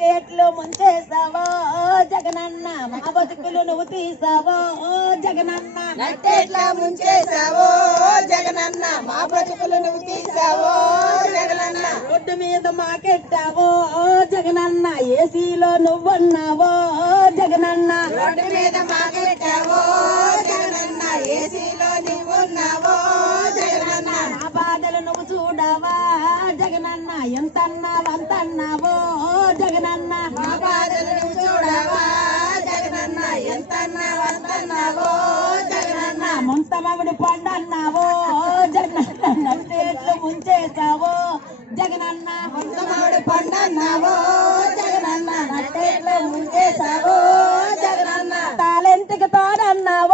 నట్టేట్లు ముంచేసావో జగనన్న మా బతుకులు నువ్వు తీసావో జగనన్న నట్టేట్లా ముంచేసావో జగనన్న మా బతుకులు నువ్వు తీసావో జగనన్న రోడ్డు మీద మాకెట్టావో జగనన్న ఏసీలో నువ్వున్నావో జగనన్న రోడ్డు మీద మాకెట్టావో జగనన్న ఏసీలో నువ్వున్నావో జగనన్న నా బాధలు నువ్వు చూడవా జగనన్న ఎంతన్నావు అంతన్నావో జగనన్న మా బాధలు నువ్వు చూడవా జగనన్న ఎంతన్నావు అంతన్నావో జగనన్న ముంతమవుడి పండన్నావో జగనన్న నట్టేట్లు ముంచేసావో జగనన్న ముంతమామిడి పండన్నావో జగనన్న నట్టేట్లు ముంచేసావో జగనన్న తాలెంటికి తోడన్నావో